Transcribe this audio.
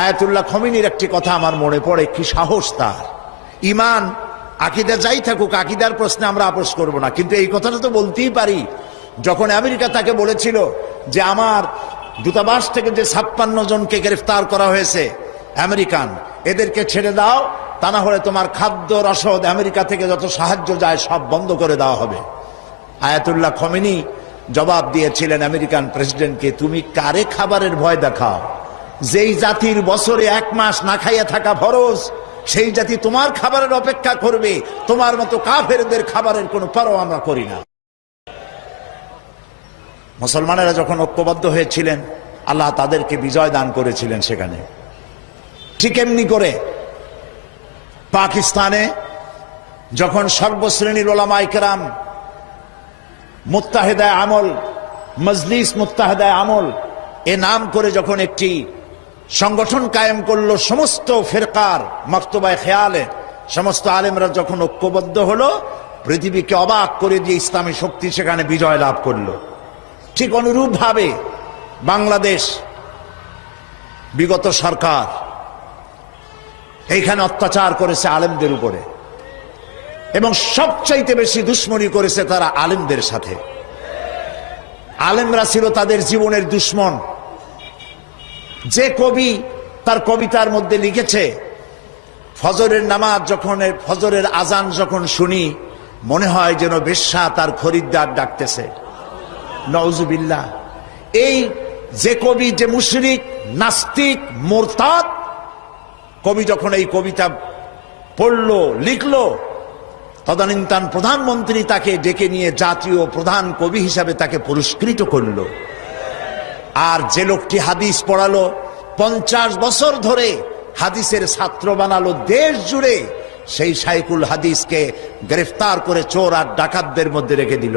Ayatollah খমিনীর একটি কথা আমার মনে পড়ে, কি সাহস তার! ইমান আকীদা যাই থাকুক, আকীদার প্রশ্নে আমরা আপোস করব না, কিন্তু এই কথাটা তো বলতেই পারি। যখন আমেরিকা তাকে বলেছিল যে আমার দূতাবাস থেকে যে 56 জনকে গ্রেফতার করা হয়েছে আমেরিকান, এদেরকে ছেড়ে দাও, তা না হলে তোমার খাদ্য রসদ আমেরিকা থেকে যত সাহায্য যায় সব বন্ধ করে দেওয়া হবে। আয়াতুল্লাহ খমিনী জবাব দিয়েছিলেন আমেরিকান প্রেসিডেন্টকে, তুমি কারে খাবারের ভয় দেখাও? যেই জাতির বছরে 1 মাস না খাইয়া থাকা ফরজ, সেই জাতি তোমার খাবারের অপেক্ষা করবে। তোমার মতো কাফেরদের খাবারের কোনো পরোয়া আমরা করি না। মুসলমানেরা যখন ঐক্যবদ্ধ হয়েছিলেন, আল্লাহ তাদেরকে বিজয় দান করেছিলেন সেখানে। ঠিক এমনি করে পাকিস্তানে যখন সর্বশ্রেণীর উলামায়ে কেরাম মুত্তাহিদায়ে আমল, মজলিস মুত্তাহিদায়ে আমল এ নাম করে যখন একটি সংগঠন কায়েম করলো, সমস্ত ফিরকার মকতবায়ে খেয়ালে সমস্ত আলেমরা যখন ঐক্যবদ্ধ হলো, পৃথিবীকে অবাক করে দিয়ে ইসলামী শক্তি সেখানে বিজয় লাভ করলো। ঠিক অনুরূপভাবে বাংলাদেশ বিগত সরকার এইখানে অত্যাচার করেছে আলেমদের উপরে, এবং সবচাইতে বেশি দুশ্মনী করেছে তারা আলেমদের সাথে। আলেমরা ছিল তাদের জীবনের দুশ্মন। যে কবি তার কবিতার মধ্যে লিখেছে, ফজরের নামাজ যখন, ফজরের আজান যখন শুনি, মনে হয় যেন বেশ্যা তার খরিদ্দার ডাকতেছে। নাউজুবিল্লাহ। এই যে কবি, যে মুশরিক, নাস্তিক, মুরতাদ কবি যখন এই কবিতা পড়লো, লিখলো, তদানীন্তন প্রধানমন্ত্রী তাকে ডেকে নিয়ে জাতীয় প্রধান কবি হিসাবে তাকে পুরস্কৃত করলো। আর যে লোকটি হাদিস পড়ালো, 50 বছর ধরে হাদিসের ছাত্র বানালো দেশ জুড়ে, সেই শাইখুল হাদিসকে গ্রেফতার করে চোর আর ডাকাতদের মধ্যে রেখে দিল।